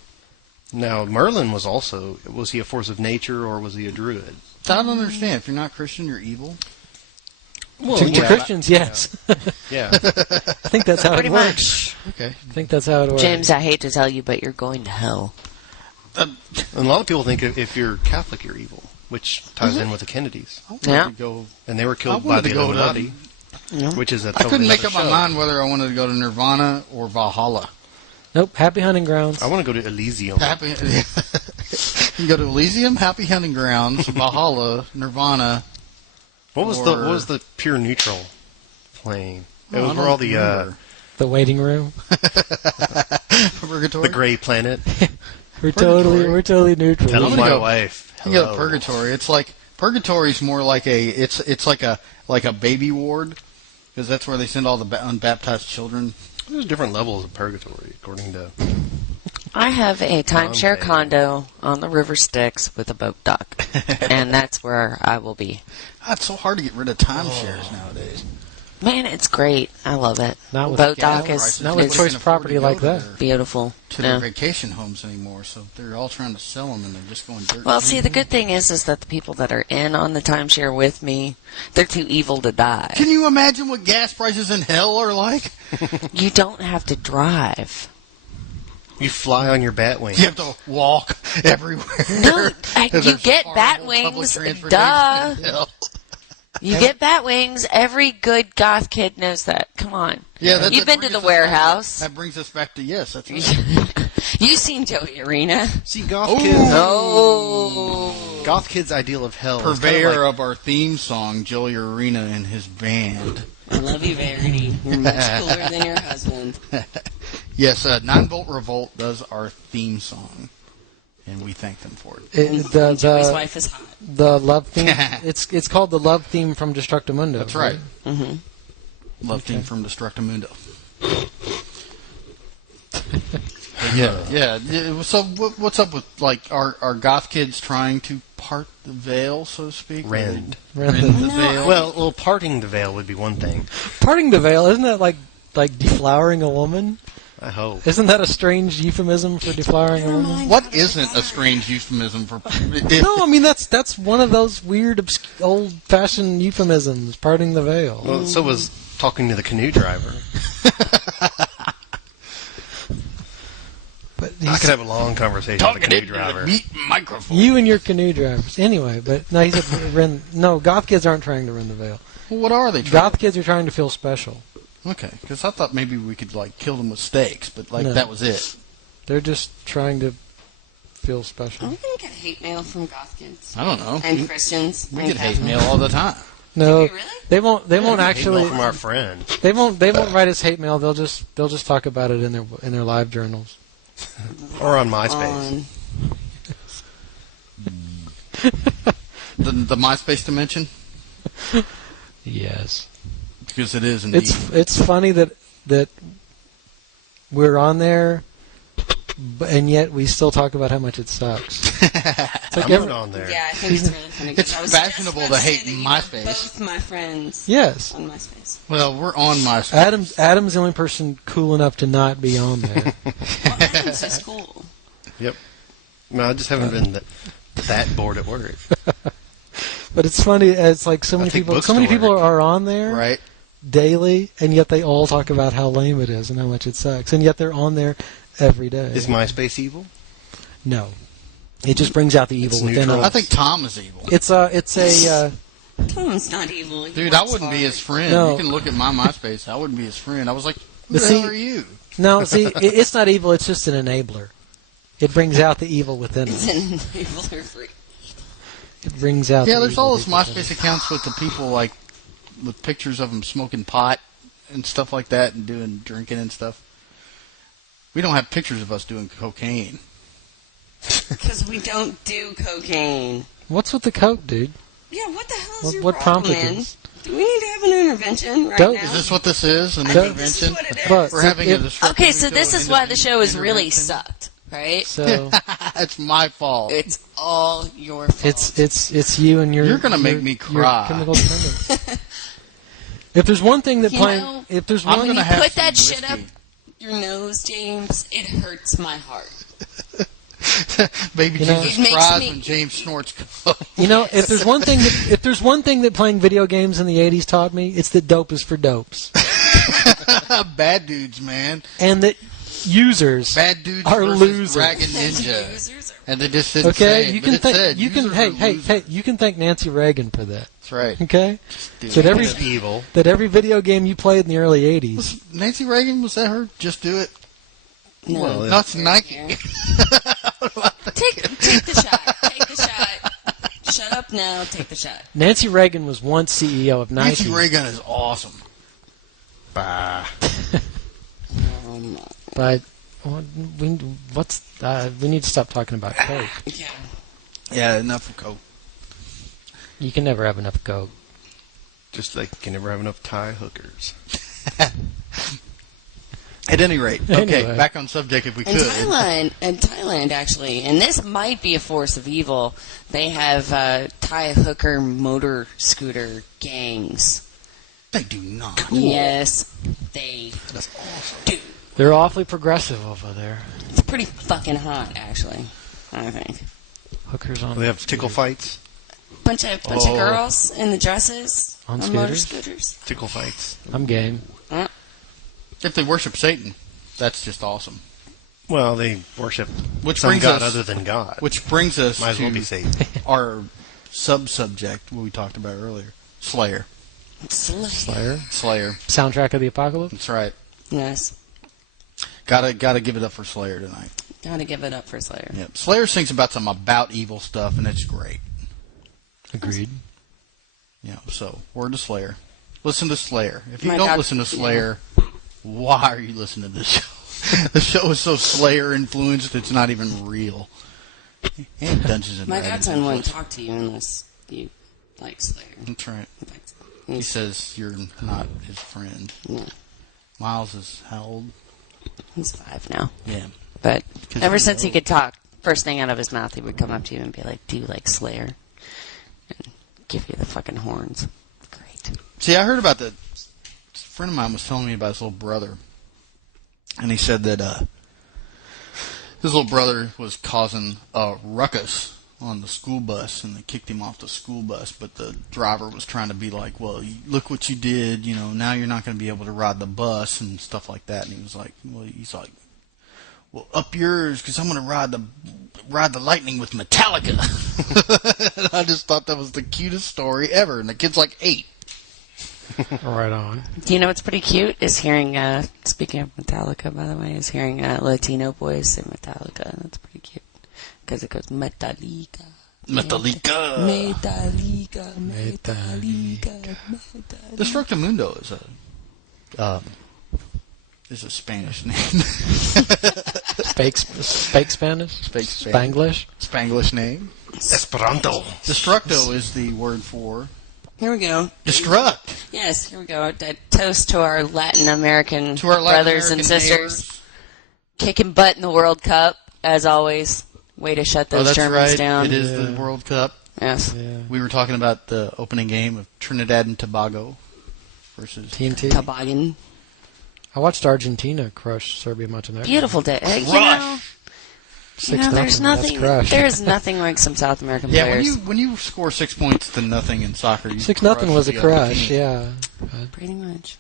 Now Merlin was also. Was he a force of nature or was he a druid? I don't understand. If you're not Christian, you're evil. Well, To Christians, yes. Yeah. I think that's how Pretty it works. much. Okay. I think that's how it works. James, I hate to tell you, but you're going to hell. And a lot of people think if you're Catholic, you're evil. which ties in with the Kennedys. I wanted to go. And they were I killed by wanted the to go to Illuminati, which is a I totally couldn't make another up my show. mind whether I wanted to go to Nirvana or Valhalla. Nope. Happy Hunting Grounds. I want to go to Elysium. Happy. You can go to Elysium, Happy Hunting Grounds, Valhalla, Nirvana. What was the pure neutral plane? It was where all the waiting room. Purgatory. the gray planet. We're totally neutral. Tell I'm my gonna go- wife. You go to Hello. Purgatory. It's like Purgatory's more like it's like a baby ward because that's where they send all the unbaptized children. There's different levels of purgatory, according to. I have a timeshare Okay. condo on the River Styx with a boat dock, and that's where I will be. God, it's so hard to get rid of timeshares nowadays. Man, it's great. I love it. Not with Boat gas dock prices. is Not with Nobody choice can afford property to go like to that. their- beautiful. To their Yeah. vacation homes anymore, so they're all trying to sell them and they're just going dirt. Well, see, the good thing is that the people that are in on the timeshare with me, they're too evil to die. Can you imagine what gas prices in hell are like? You don't have to drive. You fly on your Batwing. You have to walk everywhere. No, There's you get horrible bat public wings. transportation Duh. in hell. You get bat wings. Every good goth kid knows that. Come on. Yeah, You've been to the warehouse. That brings us back to yes. That's right. You've seen Joey Arena. See, goth kids. Oh. Goth kids' ideal of hell. is Purveyor kinda like, of our theme song, Joey Arena and his band. I love you, Verity. You're much cooler than your husband. Yes, 9-Volt Revolt does our theme song, and we thank them for it. Joey's wife is hot. The love theme. It's called the love theme from Destructomundo. That's right. Mm-hmm. Love theme from Destructomundo. Yeah. So what's up with are goth kids trying to part the veil, so to speak? Rend. Rend the veil. Well, parting the veil would be one thing. Parting the veil, isn't that like deflowering a woman? I hope. Isn't that a strange euphemism for deflowering a woman? What isn't a strange euphemism for? No, I mean that's one of those weird, old-fashioned euphemisms. Parting the veil. Well, so was talking to the canoe driver. But I could have a long conversation with the canoe driver. Microphone. you and your canoe drivers. Anyway, but no, he said no. Goth kids aren't trying to rend the veil. Well, what are they? Goth kids are trying to feel special. Okay, because I thought maybe we could kill them with stakes, but No. that was it. They're just trying to feel special. Are we going to get hate mail from goth kids? I don't know. And Christians? We and get hate Catholics? mail all the time. No, Do we really? they won't. They won't Hate actually. mail from our friend. They won't write us hate mail. They'll just talk about it in their live journals. Or on MySpace. The MySpace dimension, Yes. because it is indeed. It's funny that we're on there, and yet we still talk about how much it sucks. It's like I'm not on there. Yeah, I think it's really funny. 'cause It's I was just fashionable about to hate say that you MySpace. were Both my friends Yes. on MySpace. Well, we're on MySpace. Adam's the only person cool enough to not be on there. Well, Adam's just cool. Yep. No, I just haven't been that bored at work. But it's funny. It's like so many take people. books So many to people work. are on there Right. daily, and yet they all talk about how lame it is and how much it sucks, and yet they're on there every day. Is MySpace evil? No, it just brings out the evil It's within neutral. us. I think Tom is evil. It's a Tom's not evil. He Dude, I works wouldn't be hard. his friend. No. You can look at my MySpace. I wouldn't be his friend. I was like, who But the see- hell are you? no. See, it's not evil. It's just an enabler. It brings out the evil within It's us. an evil or free. It brings out. Yeah, the there's evil all those within MySpace us. accounts with the people with pictures of them smoking pot and stuff like that and drinking and stuff. We don't have pictures of us doing cocaine. Because we don't do cocaine. What's with the coke, dude? Yeah, what the hell is your What problem, prompted man? this? Do we need to have an intervention right Don't- now? Is this what this is? An This intervention? is what it is. But We're having a if- destructive Okay, so this is why the show has really intervention? sucked, right? So It's my fault. It's all your fault. it's you and your. You're gonna make your- me your cry. chemical dependence. If there's one thing that You playing, know, if there's I'm one, gonna you have put some that shit up whiskey. your nose, James, it hurts my heart. Baby You know- Jesus It makes cries me- when James snorts coke. you know, if there's one thing that playing video games in the '80s taught me, it's that dope is for dopes, Bad dudes, man. and that users Bad dudes are versus losers. Dragon Ninja. Users are And they just didn't Okay, say it, you but can it thank said, you can users hey are hey losers. hey you can thank Nancy Reagan for that. That's right. Okay, do that every It's evil. that every video game you played in the early '80s. Was Nancy Reagan, was that her? Just do it? No. Well, No, it's Nike. Take the shot. Take the shot. Shut up now. Take the shot. Nancy Reagan was once CEO of Nike. Nancy Reagan is awesome. Bah. But we need to stop talking about Coke. Yeah. Yeah, enough of Coke. You can never have enough Coke. Just like you can never have enough Thai hookers. At any rate, okay, Anyway. back on subject if we In could. Thailand, actually, and this might be a force of evil, they have Thai hooker motor scooter gangs. They do not. Yes, they do. They're awfully progressive over there. It's pretty fucking hot, actually, I think. Hookers on. They have tickle fights. Bunch of girls in the dresses On motor scooters? scooters. Tickle fights. I'm game. If they worship Satan, that's just awesome. Well, they worship Which some brings god us- other than God. Which brings us Might as to well be Satan. our sub-subject, what we talked about earlier. Slayer. Slayer. Slayer. Soundtrack of the Apocalypse. That's right. Yes. Gotta give it up for Slayer tonight. Gotta give it up for Slayer. Yep. Slayer sings about some about evil stuff, and it's great. Agreed. You know, so word to Slayer. Listen to Slayer. If you My don't God, listen to Slayer, why are you listening to this show? The show is so Slayer influenced, it's not even real. And Dungeons and My Dragons. godson won't talk to you unless you like Slayer. That's right. He He's, says you're not his friend. yeah, Miles is how old? he's 5 now. Yeah. But 'Cause ever he's since he old. could talk, first thing out of his mouth, he would come up to you and be like, "Do you like Slayer?" And give you the fucking horns. Great. See, I heard about that. A friend of mine was telling me about his little brother. And he said that his little brother was causing a ruckus on the school bus, and they kicked him off the school bus, but the driver was trying to be like, well, look what you did, you know, now you're not going to be able to ride the bus and stuff like that. And he was like, well, up yours, because I'm going to ride the lightning with Metallica. And I just thought that was the cutest story ever, and the kid's like 8. Right on. Do you know what's pretty cute is hearing, speaking of Metallica, by the way, is hearing Latino boys say Metallica. That's pretty cute. Because it goes Metallica. Metallica. Metallica. Metallica. Destructomundo is a Spanish name. Fake Spanish? Fake Spanglish? Spanglish name. Esperanto. Destructo is the word for Here we go. destruct. Yes, here we go. A toast to our Latin American To our Latin brothers American and sisters. neighbors. Kicking butt in the World Cup, as always. Way to shut Oh, those that's Germans right. down. It is the World Cup. Yes. Yeah. We were talking about the opening game of Trinidad and Tobago versus TNT. Toboggan. I watched Argentina crush Serbia Montenegro. Beautiful day. You Crush. know, 6-0. there's nothing. That's crush. There's nothing like some South American Yeah, players. when you score 6 points to nothing in soccer, you 6-0 crush was a the other crush, team. yeah. Pretty much.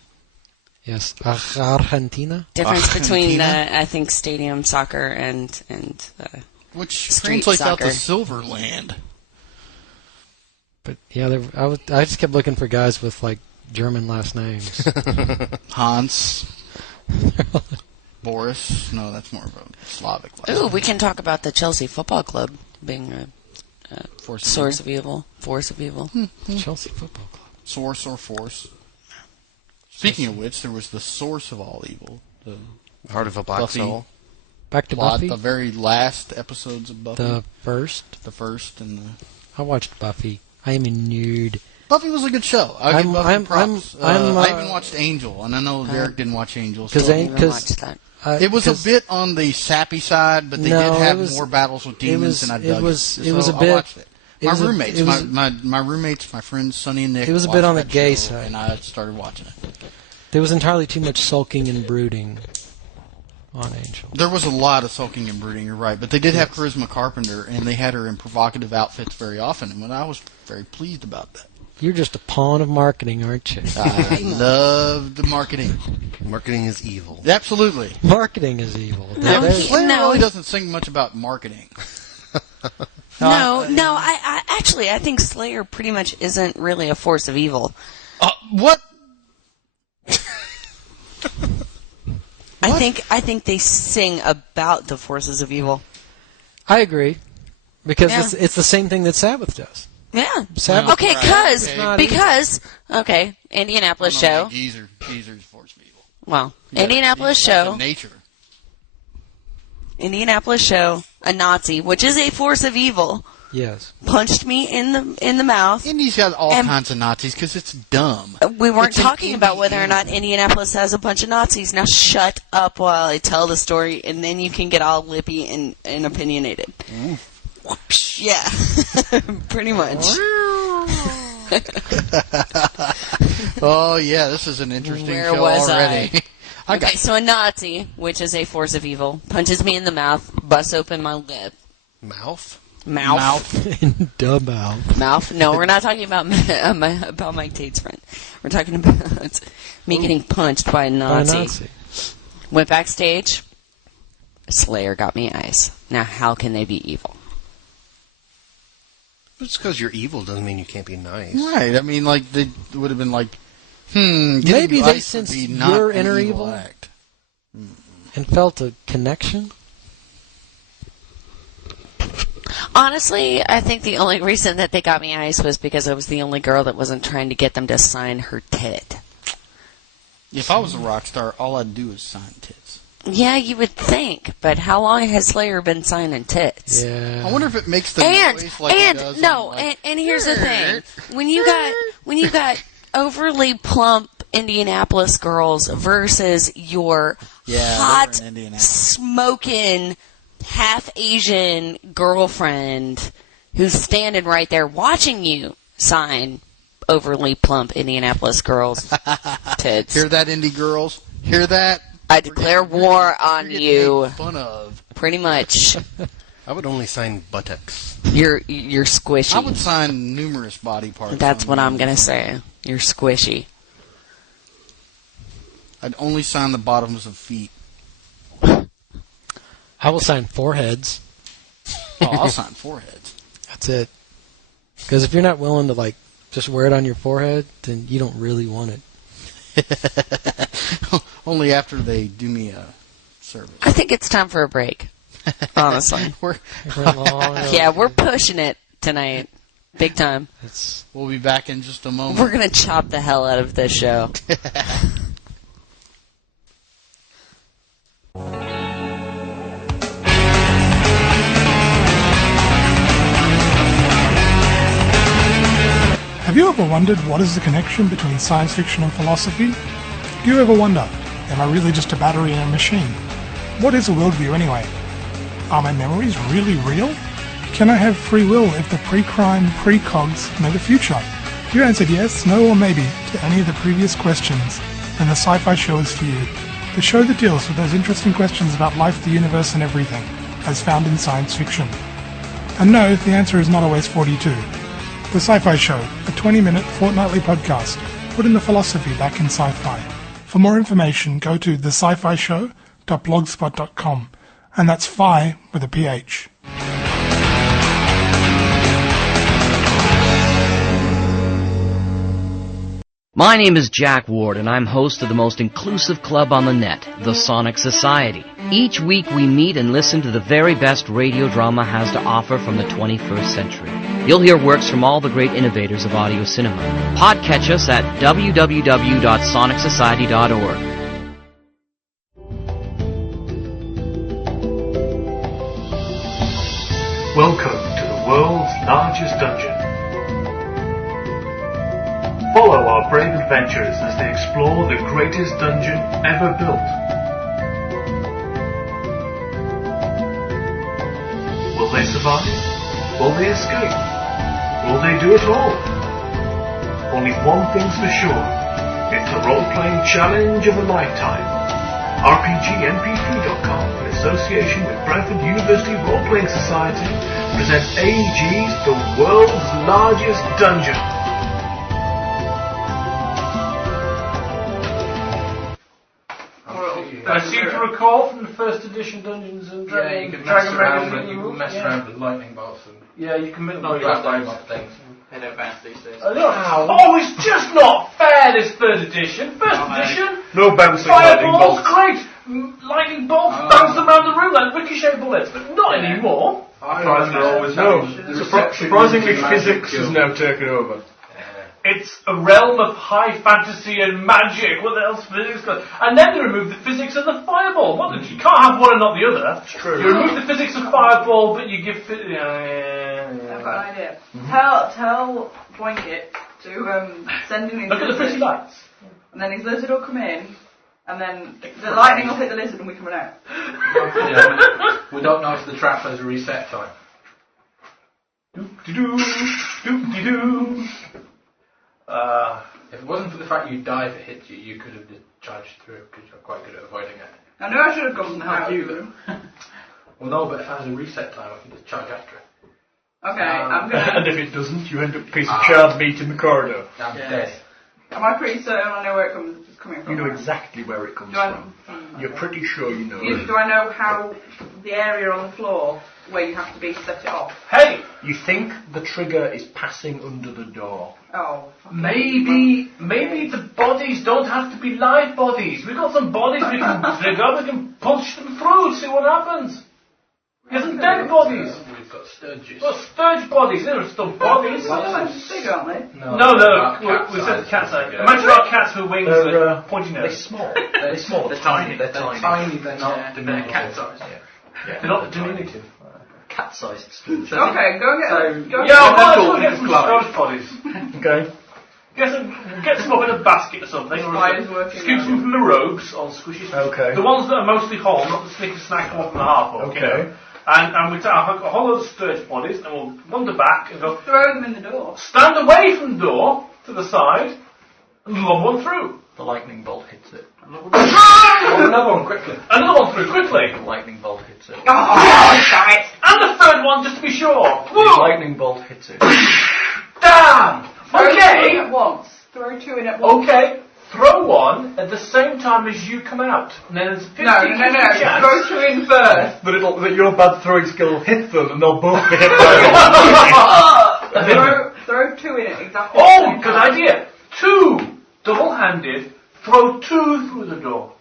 Yes. Argentina? Difference between Argentina? I think stadium soccer and Which Street translates out to soccer. Silverland. But yeah, I just kept looking for guys with like German last names. Hans. Boris. No, that's more of a Slavic last ooh, name. we can talk about the Chelsea Football Club being a Force source of evil, force of evil. Chelsea Football Club. Source or force. Speaking of which, there was the source of all evil. The Heart of a Black Buffy Soul. Back to plot, Buffy. the very last episodes of Buffy. The first. The first and the... I watched Buffy. I am a nerd. Buffy was a good show. I give Buffy I'm- props. I'm, I even watched Angel, and I know Derek didn't watch Angel. So Didn't even watch that. it was a bit on the sappy side, but they No, did have it was- more battles with demons, was- and I it dug was- it. it was So a I bit- watched it. it My was a- roommates, it was- my roommates, my friends Sonny and Nick. It was a bit watched on the that gay show, side. and I started watching it. There was entirely too much sulking and brooding on Angel. There was a lot of sulking and brooding. You're right, but they did have Charisma Carpenter, and they had her in provocative outfits very often, and I was very pleased about that. You're just a pawn of marketing, aren't you? I love the marketing. Marketing is evil. Absolutely. Marketing is evil. Yeah, but There's- Slayer no. really doesn't sing much about marketing. No, I actually I think Slayer pretty much isn't really a force of evil. What? I think they sing about the forces of evil. I agree. Because it's the same thing that Sabbath does. Yeah. Sabbath. Okay, because Indianapolis show. Geezer's force of evil. Well, Indianapolis show. Nature. Indianapolis show. A Nazi, which is a force of evil. Yes. Punched me in the mouth. Indy's got all kinds of Nazis because it's dumb. We weren't talking about whether or not Indianapolis has a bunch of Nazis. Now shut up while I tell the story, and then you can get all lippy and opinionated. Whoops. Yeah, pretty much. Oh yeah, this is an interesting Where show was already. Okay, so a Nazi, which is a force of evil, punches me in the mouth, busts open my lip. Mouth? Duh mouth. Mouth? No, we're not talking about Mike Tate's friend. We're talking about me getting punched by a Nazi. Went backstage. Slayer got me ice. Now, how can they be evil? Just because you're evil doesn't mean you can't be nice. Right. I mean, like, they would have been like, maybe they sensed your inner evil act. And felt a connection? Honestly, I think the only reason that they got me ice was because I was the only girl that wasn't trying to get them to sign her tit. If I was a rock star, all I'd do is sign tits. Yeah, you would think, but how long has Slayer been signing tits? Yeah. I wonder if it makes the noise like it does. And here's the thing: when you got overly plump Indianapolis girls versus your hot, smoking, half Asian girlfriend who's standing right there watching you sign overly plump Indianapolis girls' tits. Hear that, indie girls? Hear that? I declare war on you. Fun of. Pretty much. I would only sign buttocks. You're squishy. I would sign numerous body parts. That's what I'm gonna say. You're squishy. I'd only sign the bottoms of feet. I will sign foreheads. Oh, I'll sign foreheads. That's it. Because if you're not willing to, like, just wear it on your forehead, then you don't really want it. Only after they do me a service. I think it's time for a break. Honestly. We're pushing it tonight. Big time. We'll be back in just a moment. We're going to chop the hell out of this show. Have you ever wondered what is the connection between science fiction and philosophy? Do you ever wonder, am I really just a battery in a machine? What is a worldview anyway? Are my memories really real? Can I have free will if the pre-crime precogs know the future? If you answered yes, no, or maybe to any of the previous questions, then the Sci-Fi Show is for you. The show that deals with those interesting questions about life, the universe, and everything, as found in science fiction. And no, the answer is not always 42. The Sci-Fi Show, a 20-minute fortnightly podcast, putting the philosophy back in sci-fi. For more information, go to thescifishow.blogspot.com, and that's phi with a PH. My name is Jack Ward, and I'm host of the most inclusive club on the net, the Sonic Society. Each week we meet and listen to the very best radio drama has to offer from the 21st century. You'll hear works from all the great innovators of audio cinema. Podcatch us at www.sonicsociety.org. Welcome to the world's largest dungeon. Follow our brave adventurers as they explore the greatest dungeon ever built. Will they survive? Will they escape? Will they do it all? Only one thing's for sure. It's the role-playing challenge of a lifetime. RPGMP3.com, in association with Bradford University Role-Playing Society, presents AEG's The World's Largest Dungeon. I seem to recall from the first edition Dungeons and Dragons. Yeah, you can mess around with lightning bolts and you can make them things. They don't bounce these days. Oh, it's just not fair, this third edition. First edition, no bouncing lightning fireballs, bolts. great. Lightning bolts bounce around the room like ricochet bullets, but not anymore. Surprisingly, physics has now taken over. It's a realm of high fantasy and magic. What else physics got? And then they remove the physics of the fireball. What? You can't have one and not the other. That's true. You remove the physics of fireball, but you give. I've got an idea. Tell Blanket to send him in. Look at the pretty lights. And then his lizard will come in, and then the lightning will hit the lizard, and we can run out. We don't know if the trap has a reset time. Doop-de-doo. If it wasn't for the fact you die if it hits you, you could have just charged through because you're quite good at avoiding it. I know I should have gone and helped you though. Well, no, but if it has a reset time, I can just charge after it. Okay, I'm gonna. And if it doesn't, you end up a piece of charred meat in the corridor. I'm dead. Am I pretty certain I know where it's coming from? You know exactly where it comes from. You're pretty sure you know. Do I know how the area on the floor where you have to be to set it off? Hey! You think the trigger is passing under the door. Oh. Maybe the bodies don't have to be live bodies. We've got some bodies we can trigger, we can punch them through, see what happens. There's some dead bodies. We've got sturges. Well, sturge bodies, they're still bodies. They're big, aren't they? No, we said cat size. Imagine our cats with wings and pointy nose. They're small. They're small. They're tiny. They're tiny. They're not diminutive. They're cat size. Yeah. They're not diminutive. Cat-sized sturge. Okay, go get get some sturge bodies. Okay. Get some up in a basket or something. Scoop some from the robes on squishy. Okay. The ones that are mostly whole, not the snicker snack 1.5. Okay. And we take a whole lot of sturge bodies, and we'll wander back and go. Throw them in the door. Stand away from the door to the side, and lob one through. The lightning bolt hits it. Another one quickly. Another one through quickly. The lightning bolt hits it. Oh, damn it! And the third one, just to be sure. The lightning bolt hits it. Damn. Okay. At once. Throw two in at once. Okay. Throw one at the same time as you come out. And then there's 50 No. Throw two in first. But your bad throwing skill will hit them, and they'll both be hit by it. Throw two in at exactly. Oh, good idea. Two. Double-handed. Throw two through the door.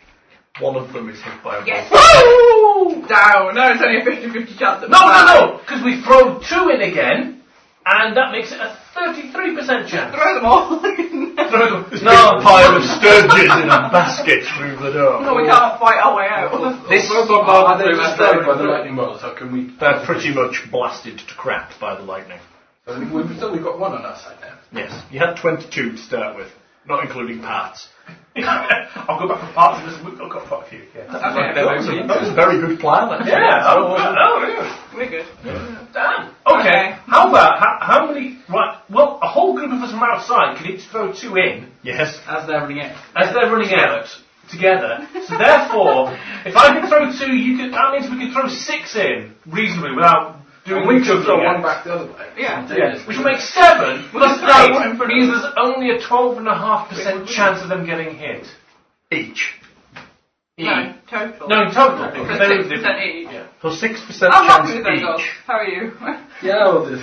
One of them is hit by a bolt. Yes. Woo! Down. No, it's only a 50-50 chance. No. Because we throw two in again, and that makes it a 33% chance. Throw them all. There's now a pile of sturges in a basket through the door. No, we can't fight our way out. This bombardment is destroyed by the lightning bolt, so can we... They're pretty much blasted to crap by the lightning. So we've got one on our side now. Yes. You had 22 to start with, not including parts. I'll go back for parts of this. I've got quite a few. Yeah. That was a very good plan, actually. Yeah. We're good. Damn. Okay. How about how many? Right. Well, a whole group of us from outside can each throw two in. Yes. As they're running out. As they're running out together. So therefore, if I can throw two, you can. That means we can throw six in reasonably without doing. We could throw one back the other way. Yeah. Which will make 7 plus 8 means there's only a 12.5% chance of them getting hit. Each. No, total. No, in total. Because they were 6% each. Yeah. So 6% I'm happy chance with that, Doc. each. How are you? Yeah, we'll do.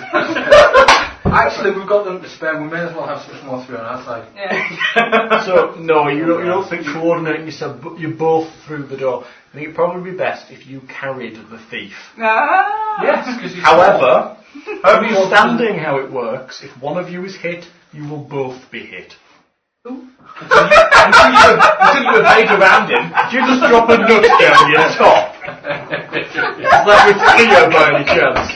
Actually, we've got them to spare. We may as well have some more through on our side. Yeah. So, no, you don't think coordinating yourself, but you're both through the door. I think it'd probably be best if you carried the thief. Yes, because However, understanding how it works, if one of you is hit, you will both be hit. until you evade around him, you just drop a nut down your top. Is that with Theo by any chance?